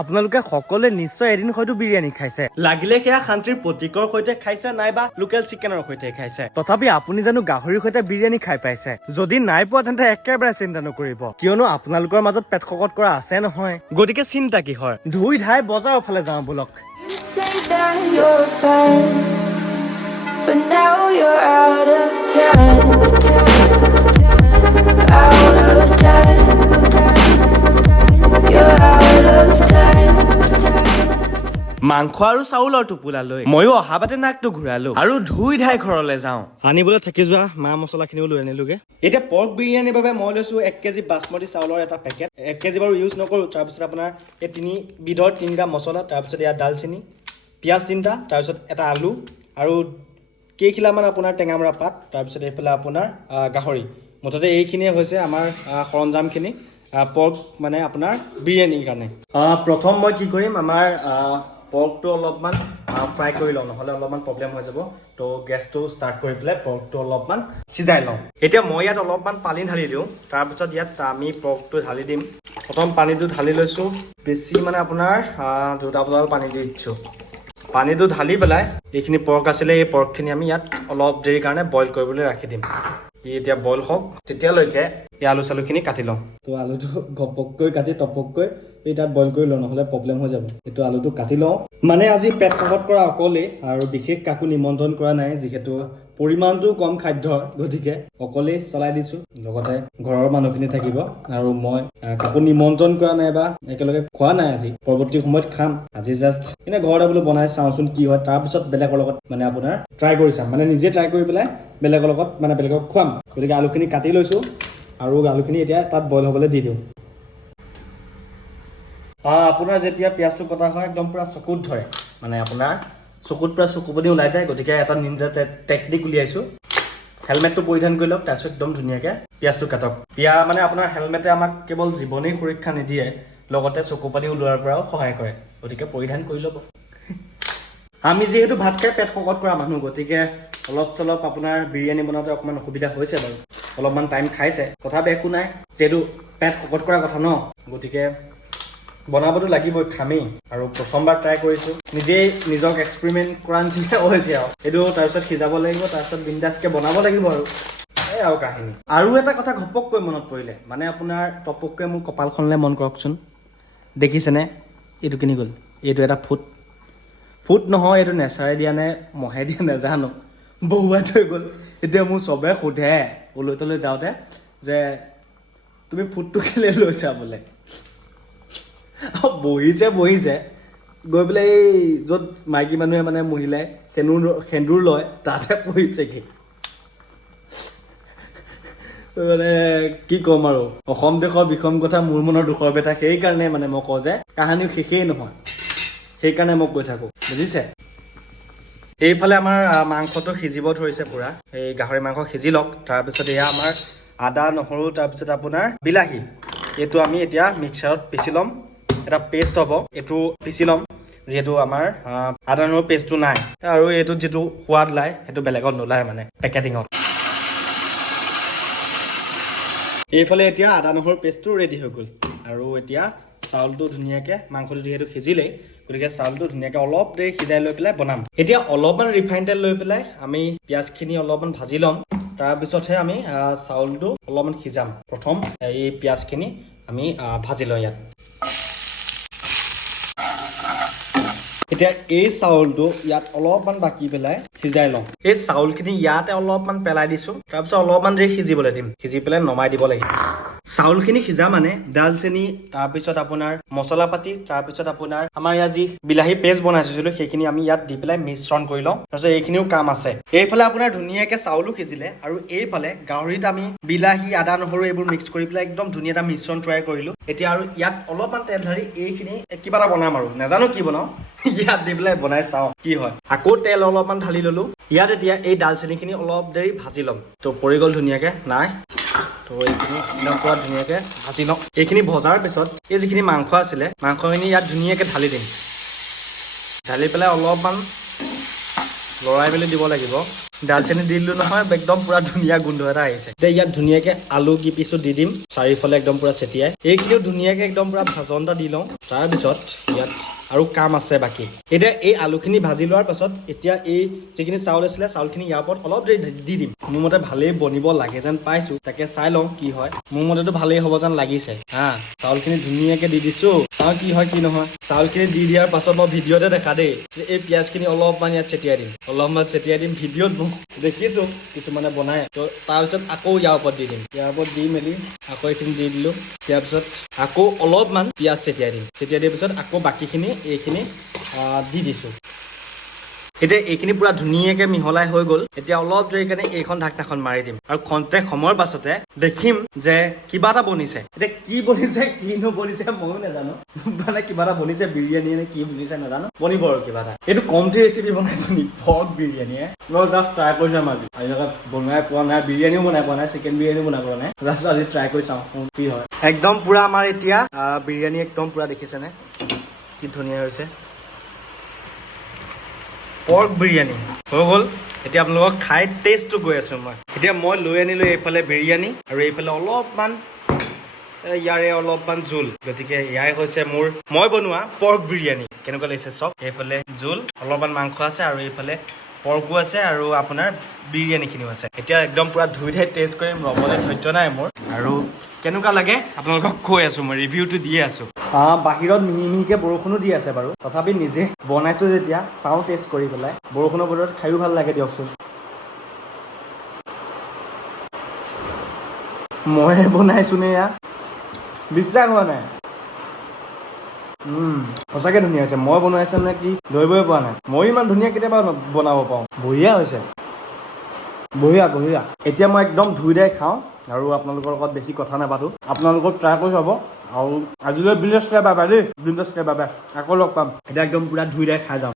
আপোনালোকে সকলোৱে নিশ্চয় এদিন হয়তো বিৰিয়ানী খাইছে, লাগিলে সেয়া শান্তিৰ প্ৰতীকৰ সৈতে খাইছে নাইবা লোকেল চিকেনৰ সৈতে খাইছে, তথাপি আপুনি জানো গাহৰিৰ সৈতে বিৰিয়ানী খাই পাইছে? যদি নাই পোৱা তেন্তে একেবাৰে চিন্তা নকৰিব, কিয়নো আপোনালোকৰ মাজত পেট শকত কৰা আছে নহয়। গতিকে চিন্তা কিহৰ, ধুই ধাই বজাৰৰ ফালে যাওঁ বলক। But now you're out of time, out of time, you're out of time. মাংস আৰু চাউলৰ টোপোলা লৈ ময়ো অহা বাটে নাকটো ঘূৰালো আৰু ধুই ধাই ঘৰলৈ যাওঁ। আনিবলৈ থাকি যোৱা মা মছলাখিনিও লৈ আনিলোগে। এতিয়া পৰ্ক বিৰিয়ানীৰ বাবে মই লৈছো 1 কেজি বাসমতি চাউলৰ এটা পেকেট। 1 কেজি বাৰু ইউজ নকৰোঁ। তাৰপিছত আপোনাৰ এই 3টা মছলা, তাৰপিছত ইয়াত দালচেনি, পিঁয়াজ 3টা, তাৰপিছত এটা আলু আৰু কেইখিলামান আপোনাৰ টেঙামৰা পাত, তাৰপিছত এইফালে আপোনাৰ গাহৰি। মুঠতে এইখিনিয়ে হৈছে আমাৰ সৰঞ্জামখিনি পৰ্ক মানে আপোনাৰ বিৰিয়ানীৰ কাৰণে। প্ৰথম মই কি কৰিম, আমাৰ পৰ্কটো অলপমান ফ্ৰাই কৰি লওঁ, নহ'লে অলপমান প্ৰব্লেম হৈ যাব। তো গেছটো ষ্টাৰ্ট কৰি পেলাই পৰ্কটো অলপমান সিজাই লওঁ। এতিয়া মই ইয়াত অলপমান পানী ঢালি দিওঁ, তাৰপিছত ইয়াত আমি পৰ্কটো ঢালি দিম। প্ৰথম পানীটো ঢালি লৈছোঁ, বেছি মানে আপোনাৰ 2টা বটল পানী দি দিছোঁ। পানীটো ঢালি পেলাই এইখিনি পৰ্ক আছিলে, এই পৰ্কখিনি আমি ইয়াত অলপ দেৰিৰ কাৰণে বইল কৰিবলৈ ৰাখি দিম। ই এতিয়া বইল হওক, তেতিয়ালৈকে এই আলু চালুখিনি কাটি লওঁ। তো আলুটো ঘপককৈ কাটি টপককৈ এই তাত বইল কৰি লওঁ, নহ'লে প্ৰব্লেম হৈ যাব। এইটো আলুটো কাটি লওঁ। মানে আজি পেট শকত কৰা অকলেই আৰু বিশেষ কাকো নিমন্ত্ৰণ কৰা নাই, যিহেতু পৰিমাণটো কম খাদ্যৰ, গতিকে অকলেই চলাই দিছোঁ। লগতে ঘৰৰ মানুহখিনি থাকিব আৰু মই কাকো নিমন্ত্ৰণ কৰা নাই বা একেলগে খোৱা নাই আজি। পৰৱৰ্তী সময়ত খাম, আজি জাষ্ট এনে ঘৰতে বোলো বনাই চাওঁচোন কি হয়, তাৰপিছত বেলেগৰ লগত মানে আপোনাৰ ট্ৰাই কৰি চাম, মানে নিজে ট্ৰাই কৰি পেলাই বেলেগৰ লগত মানে বেলেগক খুৱাম। গতিকে আলুখিনি কাটি লৈছোঁ আৰু আলুখিনি এতিয়া তাত বইল হ'বলৈ দি দিওঁ। আপোনাৰ যেতিয়া পিঁয়াজটো কটা হয় একদম পূৰা চকুত ধৰে, মানে আপোনাৰ চকুত পূৰা চকুপানী ওলাই যায়। গতিকে এটা নিনজা টেকনিক উলিয়াইছোঁ, হেলমেটটো পৰিধান কৰি লওক, তাৰপিছত একদম ধুনীয়াকৈ পিঁয়াজটো কাটক। মানে আপোনাৰ হেলমেটে আমাক কেৱল জীৱনেই সুৰক্ষা নিদিয়ে, লগতে চকুপানী ওলোৱাৰ পৰাও সহায় কৰে। গতিকে পৰিধান কৰি ল'ব। আমি যিহেতু ভাত খাই পেট শকত কৰা মানুহ, গতিকে অলপ চলপ আপোনাৰ বিৰিয়ানী বনাওঁতে অকণমান অসুবিধা হৈছে বাৰু, অলপমান টাইম খাইছে, তথাপি একো নাই, যিহেতু পেট শকত কৰা কথা ন, গতিকে বনাবতো লাগিবই, খামেই। আৰু প্ৰথমবাৰ ট্ৰাই কৰিছোঁ, নিজেই নিজক এক্সপেৰিমেণ্ট কৰা নিচিনা হৈছে আৰু এইটো। তাৰপিছত সিজাব লাগিব, তাৰপিছত বিন্দাছকৈ বনাব লাগিব আৰু এই আৰু কাহিনী। আৰু এটা কথা ঘপককৈ মনত পৰিলে, মানে আপোনাৰ টপককৈ মোৰ কপালখনলৈ মন কৰকচোন, দেখিছেনে এইটো কিনি গ'ল? এইটো এটা ফুট নহয়, এইটো নেচাৰে দিয়া নে মহে দিয়া নেজানো, বহুৱাই থৈ গ'ল। এতিয়া মোৰ চবে সোধে ওলৈ তলৈ যাওঁতে যে তুমি ফুটটো কেলৈ লৈছা বোলে। বহিছে গৈ পেলাই এই য'ত মাইকী মানুহে মানে মহিলাই সেন্দুৰ লয় তাতে পঢ়িছেগৈ। মানে কি ক'ম আৰু, অসম দেশৰ বিষম কথা, মোৰ মনৰ দুখৰ বেটা। সেইকাৰণে মানে মই কওঁ যে কাহানিও শেষেই নহয়, সেইকাৰণে মই কৈ থাকোঁ, বুজিছে। এইফালে আমাৰ মাংসটো সিজিব ধৰিছে পূৰা, এই গাহৰি মাংস সিজি লওক। তাৰপিছত এয়া আমাৰ আদা নহৰু, তাৰপিছত আপোনাৰ বিলাহী, এইটো আমি এতিয়া মিক্সাৰত পিচি ল'ম, এটা পেষ্ট হ'ব। এইটো পিচি ল'ম, যিহেতু আমাৰ আদা নহৰু পেষ্টটো নাই, আৰু এইটোত যিটো সোৱাদ ওলায় সেইটো বেলেগত নোলায়, মানে পেকেটিঙত। এইফালে এতিয়া আদা নহৰু পেষ্টটো ৰেডি হৈ গ'ল, আৰু এতিয়া চাউলটো ধুনীয়াকৈ, মাংসটো যিহেতু সিজিলেই, গতিকে চাউলটো ধুনীয়াকৈ অলপ দেৰি সিজাই লৈ পেলাই বনাম। এতিয়া অলপমান ৰিফাইন তেল লৈ পেলাই আমি পিঁয়াজখিনি অলপমান ভাজি ল'ম, তাৰপিছতহে আমি চাউলটো অলপমান সিজাম। প্ৰথম এই পিঁয়াজখিনি আমি ভাজি লওঁ ইয়াত। এতিয়া এই চাউলটো ইয়াত অলপমান বাকি পেলাই সিজাই লওঁ। এই চাউলখিনি ইয়াতে অলপমান পেলাই দিছোঁ, তাৰপিছত অলপমান দেৰি সিজিবলৈ দিম, সিজি পেলাই নমাই দিব লাগিব। চাউলখিনি সিজা মানে দালচেনি, তাৰপিছত আপোনাৰ মছলা পাতি, তাৰপিছত আপোনাৰ আমাৰ ইয়াত যি বিলাহী পেষ্ট বনাই থৈছিলোঁ সেইখিনি আমি ইয়াত দি পেলাই মিশ্ৰণ কৰি লওঁ। তাৰপিছত এইখিনিও কাম আছে। এইফালে আপোনাৰ ধুনীয়াকৈ চাউলো সিজিলে, আৰু এইফালে গাহৰিত আমি বিলাহী আদা নহৰু এইবোৰ মিক্স কৰি পেলাই একদম ধুনীয়া এটা মিশ্ৰণ তৈয়াৰ কৰিলোঁ। এতিয়া আৰু ইয়াত অলপমান তেল ঢালি এইখিনি কিবা এটা বনাম, আৰু নাজানো কি বনাওঁ, ইয়াত দি পেলাই বনাই চাওঁ কি হয়। আকৌ তেল অলপমান ঢালি ল'লোঁ। ইয়াত এতিয়া এই দালচেনিখিনি অলপ দেৰি ভাজি ল'ম। তো পৰি গ'ল ধুনীয়াকৈ, নাই তো এইখিনি একদম পূৰা ধুনীয়াকৈ ভাজি লওঁ। এইখিনি ভজাৰ পিছত এই যিখিনি মাংস আছিলে, মাংসখিনি ইয়াত ধুনীয়াকৈ ঢালি দিম। ঢালি পেলাই অলপমান লৰাই মেলি দিব লাগিব। দালচেনি দি দিলোঁ নহয় একদম পুৰা ধুনীয়া গোন্ধ এটা আহিছে এতিয়া ইয়াত ধুনীয়াকৈ আলু কি পিছো দি দিম চাৰিওফালে একদম পুৰা চেটিয়াই এইখিনিও ধুনীয়াকৈ একদম পুৰা ভাজন এটা দি লওঁ তাৰপিছত ইয়াত আৰু কাম আছে বাকী এতিয়া এই আলুখিনি ভাজি লোৱাৰ পাছত এতিয়া এই যিখিনি চাউল আছিলে চাউলখিনি ইয়াৰ ওপৰত অলপ দেৰি দি দিম মোৰ মতে ভালেই বনিব লাগে যেন পাইছোঁ তাকে চাই লওঁ কি হয় মোৰ মতেতো ভালেই হ'ব যেন লাগিছে হা চাউলখিনি ধুনীয়াকৈ দি দিছোঁ চাওঁ কি হয় কি নহয় চাউলখিনি দি দিয়াৰ পাছত মই ভিডিঅ'তে দেখা দেই যে এই পিঁয়াজখিনি অলপমান ইয়াত ছটিয়াই দিম ভিডিঅ'ত দেখিছোঁ কিছুমানে বনাই তো তাৰপিছত আকৌ ইয়াৰ ওপৰত দি দিম ইয়াৰ ওপৰত দি মেলি আকৌ এইখিনি দি দিলোঁ তাৰপিছত আকৌ অলপমান পিঁয়াজ ছটিয়াই দিয়াৰ পিছত আকৌ বাকীখিনি এইখিনি দি দিছোঁ এতিয়া এইখিনি পুৰা ধুনীয়াকৈ মিহলাই হৈ গ'ল এতিয়া অলপ দেৰি কাৰণে এইখন ঢাকনাখন মাৰি দিম আৰু খন্তেক সময়ৰ পাছতে দেখিম যে কিবা এটা বনিছে এতিয়া কি বনিছে কিনো বনিছে ময়ো নাজানো মানে কিবা এটা বনিছে বিৰিয়ানী নে কি বনিছে নাজানো বনিব আৰু কিবা এটা এইটো কমটি ৰেচিপি বনাইছো নি পৰ্ক বিৰিয়ানীয়ে মই জাষ্ট ট্ৰাই কৰি চাম আজি বনাই পোৱা নাই বিৰিয়ানীও বনাই পোৱা নাই চিকেন বিৰিয়ানীও বনাই পোৱা নাই জাষ্ট আজি ট্ৰাই কৰি চাওঁ কি হয় একদম পুৰা আমাৰ এতিয়া বিৰিয়ানী একদম পুৰা দেখিছেনে কি ধুনীয়া হৈছে পৰ্ক বিৰিয়ানী হৈ গ'ল এতিয়া আপোনালোকক খাই টেষ্টটো গৈ আছোঁ মই এতিয়া মই লৈ আনিলোঁ এইফালে বিৰিয়ানী আৰু এইফালে অলপমান ইয়াৰে অলপমান জোল গতিকে এয়াই হৈছে মোৰ মই বনোৱা পৰ্ক বিৰিয়ানী কেনেকুৱা লাগিছে চাওক এইফালে জোল অলপমান মাংস আছে আৰু এইফালে পৰ্কো আছে আৰু আপোনাৰ বিৰিয়ানীখিনিও আছে এতিয়া একদম পুৰা ধুই ধাই টেষ্ট কৰিম ৰ'বলৈ ধৈৰ্য নাই মোৰ আৰু কেনেকুৱা লাগে আপোনালোকক কৈ আছোঁ মই ৰিভিউটো দিয়ে আছোঁ বাহিৰত মিহি মিহিকৈ বৰষুণো দি আছে বাৰু তথাপি নিজে বনাইছোঁ যেতিয়া চাওঁ টেষ্ট কৰি পেলাই বৰষুণৰ বতৰত খায়ো ভাল লাগে দিয়কচোন ময়ে বনাইছোঁ নে এয়া বিশ্বাস হোৱা নাই সঁচাকৈ ধুনীয়া হৈছে মই বনাইছোঁ নে কি ধৰিবই পৰা নাই মই ইমান ধুনীয়া কেতিয়াবা বনাব পাৰোঁ বঢ়িয়া হৈছে বঢ়িয়া এতিয়া মই একদম ধুই দাই খাওঁ আৰু আপোনালোকৰ লগত বেছি কথা নাপাতোঁ আপোনালোকক ট্ৰাই কৰি চাব আৰু আজিলৈ বিন্দাছ বাই বাই দেই বিন্দাছ বাই বাই আকৌ লগ পাম এতিয়া একদম পুৰা ধুই দাই খাই যাওঁ